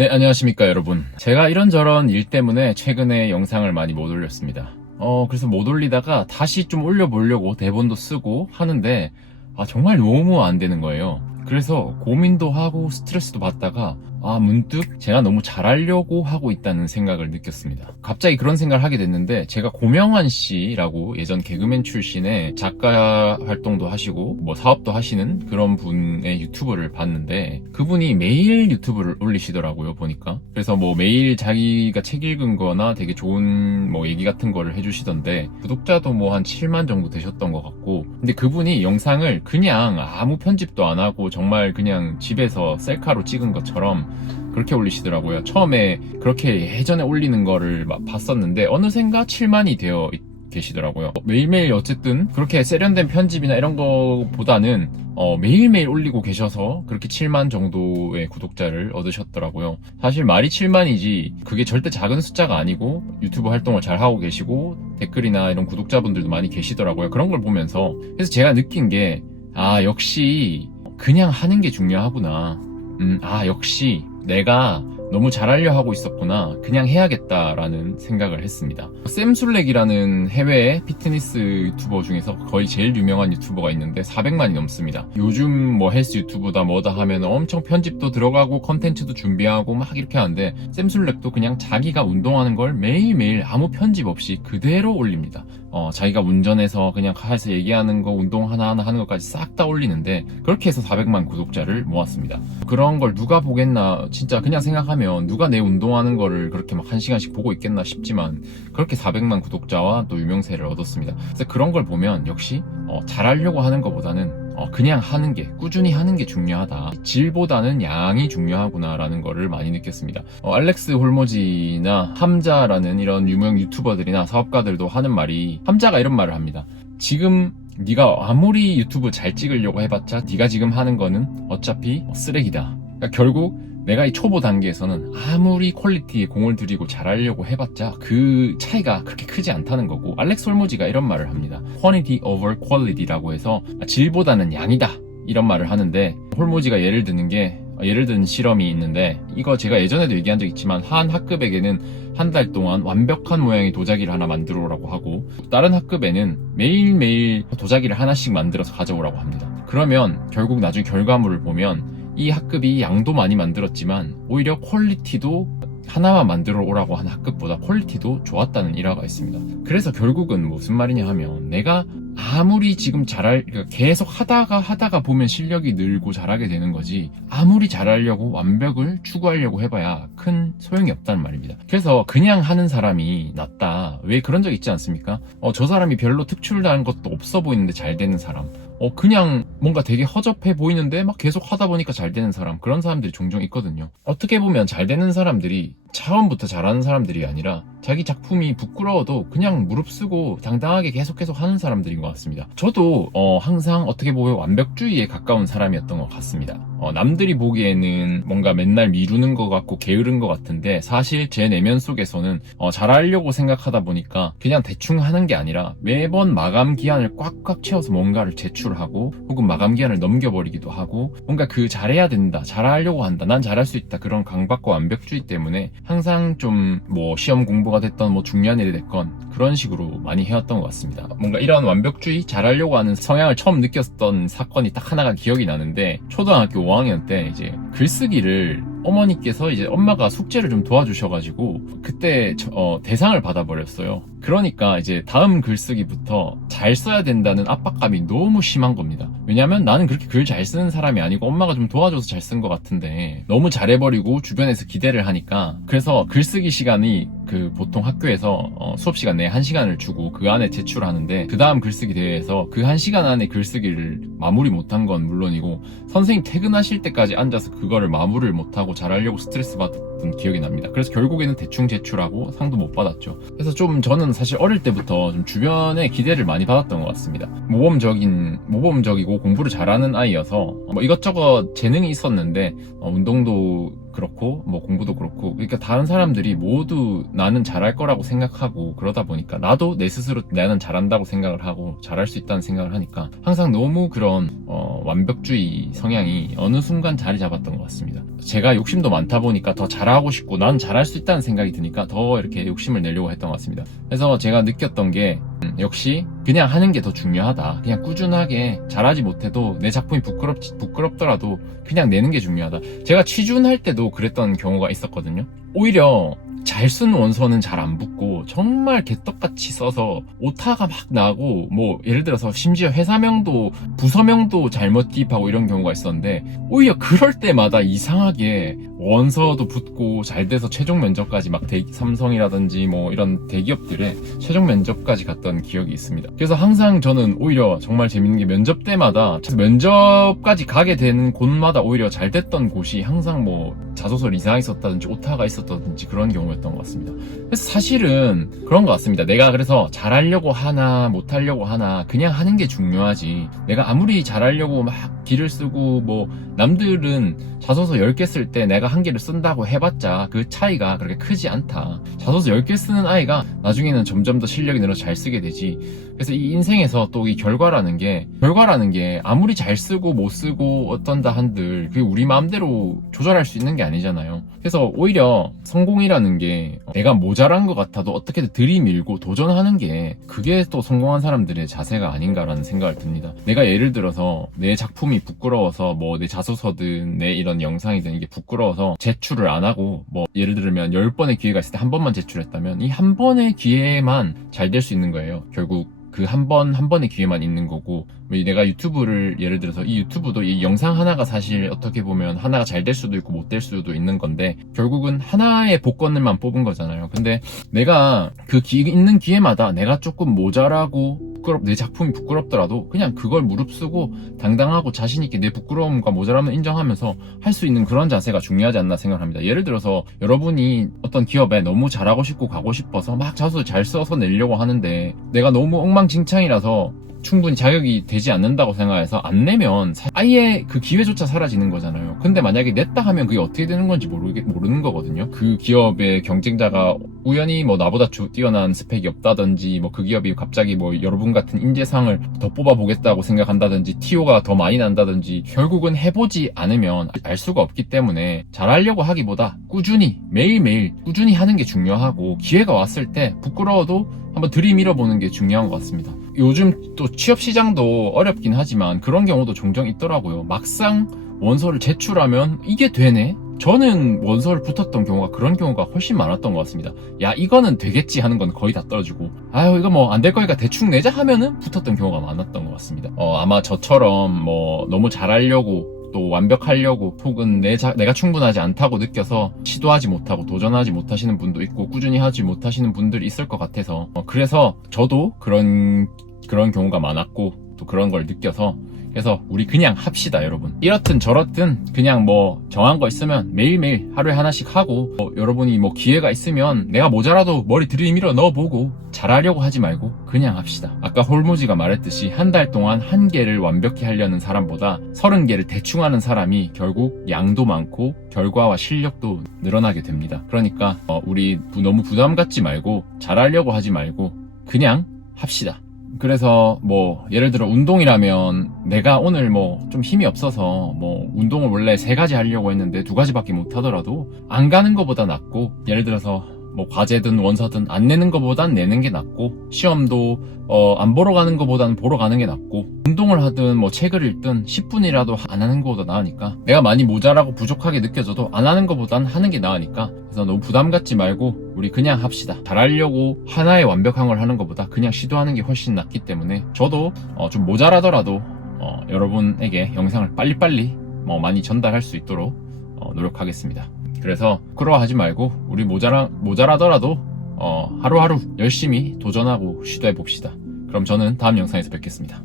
네, 안녕하십니까, 여러분. 제가 이런저런 일 때문에 최근에 영상을 많이 못 올렸습니다. 그래서 못 올리다가 다시 좀 올려보려고 대본도 쓰고 하는데, 정말 너무 안 되는 거예요. 그래서 고민도 하고 스트레스도 받다가, 문득 제가 너무 잘하려고 하고 있다는 생각을 느꼈습니다. 갑자기 그런 생각을 하게 됐는데, 제가 고명환 씨라고 예전 개그맨 출신의 작가 활동도 하시고, 사업도 하시는 그런 분의 유튜브를 봤는데, 그분이 매일 유튜브를 올리시더라고요, 보니까. 그래서 매일 자기가 책 읽은 거나 되게 좋은 얘기 같은 거를 해주시던데, 구독자도 한 7만 정도 되셨던 것 같고, 근데 그분이 영상을 그냥 아무 편집도 안 하고 정말 그냥 집에서 셀카로 찍은 것처럼 그렇게 올리시더라고요. 처음에 그렇게 예전에 올리는 거를 봤었는데 어느샌가 7만이 되어 계시더라고요. 매일매일 어쨌든 그렇게 세련된 편집이나 이런 거보다는 매일매일 올리고 계셔서 그렇게 7만 정도의 구독자를 얻으셨더라고요. 사실 말이 7만이지 그게 절대 작은 숫자가 아니고 유튜브 활동을 잘 하고 계시고 댓글이나 이런 구독자분들도 많이 계시더라고요. 그런 걸 보면서 그래서 제가 느낀 게 역시 그냥 하는 게 중요하구나. 역시 내가 너무 잘하려 하고 있었구나. 그냥 해야겠다라는 생각을 했습니다. 샘 술렉이라는 해외 피트니스 유튜버 중에서 거의 제일 유명한 유튜버가 있는데 400만이 넘습니다. 요즘 헬스 유튜브다 뭐다 하면 엄청 편집도 들어가고 컨텐츠도 준비하고 막 이렇게 하는데 샘 술렉도 그냥 자기가 운동하는 걸 매일매일 아무 편집 없이 그대로 올립니다. 자기가 운전해서 그냥 가서 얘기하는 거 운동 하나하나 하는 것까지 싹 다 올리는데 그렇게 해서 400만 구독자를 모았습니다. 그런 걸 누가 보겠나 진짜 그냥 생각하면 누가 내 운동하는 거를 그렇게 막 1시간씩 보고 있겠나 싶지만 그렇게 400만 구독자와 또 유명세를 얻었습니다. 그래서 그런 걸 보면 역시 잘하려고 하는 것보다는 그냥 하는 게 꾸준히 하는 게 중요하다. 질보다는 양이 중요하구나라는 거를 많이 느꼈습니다. 알렉스 홀모지나 함자라는 이런 유명 유튜버들이나 사업가들도 하는 말이 함자가 이런 말을 합니다. 지금 네가 아무리 유튜브 잘 찍으려고 해봤자 네가 지금 하는 거는 어차피 쓰레기다. 그러니까 결국 내가 이 초보 단계에서는 아무리 퀄리티에 공을 들이고 잘하려고 해봤자 그 차이가 그렇게 크지 않다는 거고 알렉스 홀모지가 이런 말을 합니다. Quantity over quality라고 해서 질보다는 양이다 이런 말을 하는데 홀모지가 예를 든 실험이 있는데 이거 제가 예전에도 얘기한 적 있지만 한 학급에게는 한 달 동안 완벽한 모양의 도자기를 하나 만들어 오라고 하고 다른 학급에는 매일매일 도자기를 하나씩 만들어서 가져오라고 합니다. 그러면 결국 나중에 결과물을 보면 이 학급이 양도 많이 만들었지만 오히려 퀄리티도 하나만 만들어 오라고 한 학급보다 퀄리티도 좋았다는 일화가 있습니다. 그래서 결국은 무슨 말이냐 하면 내가 아무리 지금 그러니까 계속 하다가 보면 실력이 늘고 잘하게 되는 거지 아무리 잘하려고 완벽을 추구하려고 해봐야 큰 소용이 없다는 말입니다. 그래서 그냥 하는 사람이 낫다. 왜 그런 적 있지 않습니까? 저 사람이 별로 특출난 것도 없어 보이는데 잘 되는 사람 그냥 뭔가 되게 허접해 보이는데 막 계속 하다 보니까 잘 되는 사람 그런 사람들이 종종 있거든요. 어떻게 보면 잘 되는 사람들이 처음부터 잘하는 사람들이 아니라 자기 작품이 부끄러워도 그냥 무릅쓰고 당당하게 계속 하는 사람들인 것 같습니다. 저도 항상 어떻게 보면 완벽주의에 가까운 사람이었던 것 같습니다. 남들이 보기에는 뭔가 맨날 미루는 것 같고 게으른 것 같은데 사실 제 내면 속에서는 잘하려고 생각하다 보니까 그냥 대충 하는 게 아니라 매번 마감 기한을 꽉꽉 채워서 뭔가를 제출하고 혹은 마감 기한을 넘겨버리기도 하고 뭔가 잘해야 된다, 잘하려고 한다, 난 잘할 수 있다 그런 강박과 완벽주의 때문에 항상 좀 시험 공부가 됐던 중요한 일이 됐건 그런 식으로 많이 해왔던 것 같습니다. 뭔가 이런 완벽주의 잘하려고 하는 성향을 처음 느꼈던 사건이 딱 하나가 기억이 나는데 초등학교 5학년 때 이제 글쓰기를 어머니께서 이제 엄마가 숙제를 좀 도와주셔가지고 그때 대상을 받아버렸어요. 그러니까 이제 다음 글쓰기부터 잘 써야 된다는 압박감이 너무 심한 겁니다. 왜냐면 나는 그렇게 글 잘 쓰는 사람이 아니고 엄마가 좀 도와줘서 잘 쓴 것 같은데 너무 잘해버리고 주변에서 기대를 하니까 그래서 글쓰기 시간이 보통 학교에서 수업 시간 내에 1시간을 주고 그 안에 제출하는데 그 다음 글쓰기 대회에서 그 1시간 안에 글쓰기를 마무리 못한 건 물론이고 선생님 퇴근하실 때까지 앉아서 그거를 마무리를 못하고 잘하려고 스트레스 받았던 기억이 납니다. 그래서 결국에는 대충 제출하고 상도 못 받았죠. 그래서 저는 사실 어릴 때부터 좀 주변에 기대를 많이 받았던 것 같습니다. 모범적이고 공부를 잘하는 아이여서 뭐 이것저것 재능이 있었는데 운동도 그렇고 뭐 공부도 그렇고, 그러니까 다른 사람들이 모두 나는 잘할 거라고 생각하고 그러다 보니까 나도 내 스스로 나는 잘한다고 생각을 하고 잘할 수 있다는 생각을 하니까 항상 너무 그런 완벽주의 성향이 어느 순간 자리 잡았던 것 같습니다. 제가 욕심도 많다 보니까 더 잘하고 싶고 난 잘할 수 있다는 생각이 드니까 더 이렇게 욕심을 내려고 했던 것 같습니다. 그래서 제가 느꼈던 게 역시 그냥 하는 게 더 중요하다. 그냥 꾸준하게 잘하지 못해도 내 작품이 부끄럽더라도 그냥 내는 게 중요하다. 제가 취준할 때도 그랬던 경우가 있었거든요. 오히려 잘 쓴 원서는 잘 안 붙고 정말 개떡같이 써서 오타가 막 나고, 뭐 예를 들어서 심지어 회사명도 부서명도 잘못 기입하고 이런 경우가 있었는데, 오히려 그럴 때마다 이상하게 원서도 붙고 잘 돼서 최종 면접까지 막 삼성이라든지 뭐 이런 대기업들의 최종 면접까지 갔던 기억이 있습니다. 그래서 항상 저는 오히려 정말 재밌는 게 면접 때마다 면접까지 가게 되는 곳마다 오히려 잘 됐던 곳이 항상 뭐 자소서를 이상하게 썼다든지 오타가 있었다든지 그런 경우였던 것 같습니다. 그래서 사실은 그런 것 같습니다. 내가 그래서 잘하려고 하나 못하려고 하나 그냥 하는 게 중요하지, 내가 아무리 잘하려고 막 기를 쓰고 뭐 남들은 자소서 10개 쓸 때 내가 1개를 쓴다고 해봤자 그 차이가 그렇게 크지 않다. 자소서 10개 쓰는 아이가 나중에는 점점 더 실력이 늘어서 잘 쓰게 되지. 그래서 이 인생에서 또 이 결과라는 게 아무리 잘 쓰고 못 쓰고 어떤다 한들 그게 우리 마음대로 조절할 수 있는 게 아니잖아요. 그래서 오히려 성공이라는 게 내가 모자란 것 같아도 어떻게든 들이밀고 도전하는 게, 그게 또 성공한 사람들의 자세가 아닌가라는 생각을 듭니다. 내가 예를 들어서 내 작품이 부끄러워서 뭐 내 자소서든 내 이런 영상이든 이게 부끄러워서 제출을 안 하고, 뭐 예를 들면 10번의 기회가 있을 때 한 번만 제출했다면 이 한 번의 기회만 잘 될 수 있는 거예요. 결국 그 한 번의 기회만 있는 거고, 내가 유튜브를 예를 들어서 이 유튜브도 이 영상 하나가 사실 어떻게 보면 하나가 잘 될 수도 있고 못 될 수도 있는 건데 결국은 하나의 복권을만 뽑은 거잖아요. 근데 내가 그 있는 기회마다 내가 조금 모자라고 내 작품이 부끄럽더라도 그냥 그걸 무릅쓰고 당당하고 자신있게 내 부끄러움과 모자람을 인정하면서 할 수 있는 그런 자세가 중요하지 않나 생각합니다. 예를 들어서 여러분이 어떤 기업에 너무 잘하고 싶고 가고 싶어서 막 자소서 잘 써서 내려고 하는데 내가 너무 엉망진창이라서 충분히 자격이 되지 않는다고 생각해서 안 내면 아예 그 기회조차 사라지는 거잖아요. 근데 만약에 냈다 하면 그게 어떻게 되는 건지 모르는 거거든요. 그 기업의 경쟁자가 우연히 뭐 나보다 뛰어난 스펙이 없다든지, 뭐 그 기업이 갑자기 뭐 여러분 같은 인재상을 더 뽑아보겠다고 생각한다든지, TO가 더 많이 난다든지, 결국은 해보지 않으면 알 수가 없기 때문에 잘하려고 하기보다 꾸준히 매일매일 꾸준히 하는 게 중요하고, 기회가 왔을 때 부끄러워도 한번 들이밀어보는 게 중요한 것 같습니다. 요즘 또 취업시장도 어렵긴 하지만 그런 경우도 종종 있더라고요. 막상 원서를 제출하면 이게 되네? 저는 원서를 붙었던 경우가 그런 경우가 훨씬 많았던 것 같습니다. 야, 이거는 되겠지 하는 건 거의 다 떨어지고, 아유 이거 뭐 안 될 거니까 대충 내자 하면은 붙었던 경우가 많았던 것 같습니다. 아마 저처럼 뭐 너무 잘하려고 또 완벽하려고, 혹은 내가 충분하지 않다고 느껴서 시도하지 못하고 도전하지 못하시는 분도 있고 꾸준히 하지 못하시는 분들이 있을 것 같아서 그래서 저도 그런 경우가 많았고 또 그런 걸 느껴서, 그래서 우리 그냥 합시다 여러분. 이렇든 저렇든 그냥 뭐 정한 거 있으면 매일매일 하루에 하나씩 하고, 여러분이 뭐 기회가 있으면 내가 모자라도 머리 들이밀어 넣어보고, 잘하려고 하지 말고 그냥 합시다. 아까 홀무지가 말했듯이 한 달 동안 1개를 완벽히 하려는 사람보다 30개를 대충 하는 사람이 결국 양도 많고 결과와 실력도 늘어나게 됩니다. 그러니까 우리 너무 부담 갖지 말고 잘하려고 하지 말고 그냥 합시다. 그래서 뭐 예를 들어 운동이라면 내가 오늘 뭐 좀 힘이 없어서 뭐 운동을 원래 3가지 하려고 했는데 2가지밖에 못 하더라도 안 가는 것보다 낫고, 예를 들어서 뭐 과제든 원서든 안 내는 것보단 내는 게 낫고, 시험도 안 보러 가는 것보다는 보러 가는 게 낫고, 운동을 하든 뭐 책을 읽든 10분이라도 안 하는 것보다 나으니까, 내가 많이 모자라고 부족하게 느껴져도 안 하는 것보단 하는 게 나으니까, 그래서 너무 부담 갖지 말고 우리 그냥 합시다. 잘하려고 하나의 완벽한 걸 하는 것보다 그냥 시도하는 게 훨씬 낫기 때문에 저도 좀 모자라더라도 여러분에게 영상을 빨리빨리 많이 전달할 수 있도록 노력하겠습니다. 그래서 부끄러워하지 말고 우리 모자라더라도 하루하루 열심히 도전하고 시도해 봅시다. 그럼 저는 다음 영상에서 뵙겠습니다.